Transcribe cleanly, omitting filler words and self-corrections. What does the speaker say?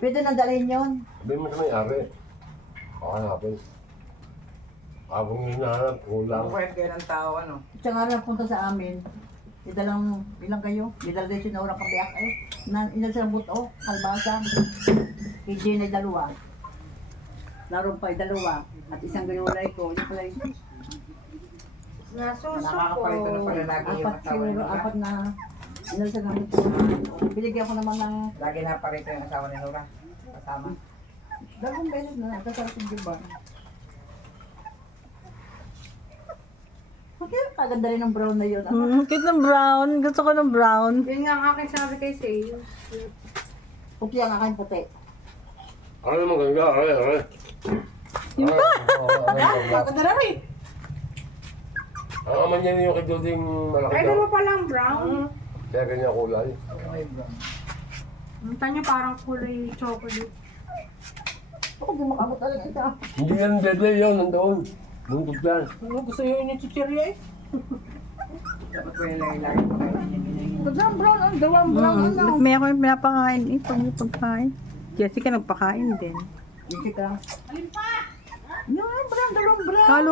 Pwede na dalhin yun. Sabihin mo sa may-ari. Hanapin. Habang hinahanap, kulang. Mabait kayo ng tao, ano? Siya nga rin punta sa amin. Ilang kayo? Idala din siya na orang kabiyak eh. Inal siya ng buto, kalbasa. KJ na dalawa. Naroon pa dalawa. At isang gayulay ko. Yung pala yung Nasuso ko. Nakakapalito na pala lagi yung apat asawa siguro, ni Nora. apat na inal siya ng buto. Binigyan ko naman ng Lagi naparito yung asawa ni Nora. Kasama. dalawang beses na kasarapin di ba? Bakit kaganda rin ng brown na yun? Ano? Cute ng brown. Gusto ko ng brown. Yun nga ang aking sabi kay Sales. Puti ang aking puti. Ano naman ganda? Aray. Yun pa. Kaganda na rin! Ang aman niya yung kay Duding malaki Pwede daw. mo palang brown. Kaya ganyan kulay. Okay, bro. Ang tanya parang kulay chocolate. Ako di makabot talaga ito. Hindi yan deadly yun, nandoon. Buntot yan. Gusto yun yung chichirya eh. Dapat ko yung lagi pa kayo niya. Kaganda brown, ang dalawang brown ano. May ako yung pinapakain. Ito yung pagkain. Jessica nagpakain din. Jessica. Alin pa? Yung brown, dalawang brown. Kalo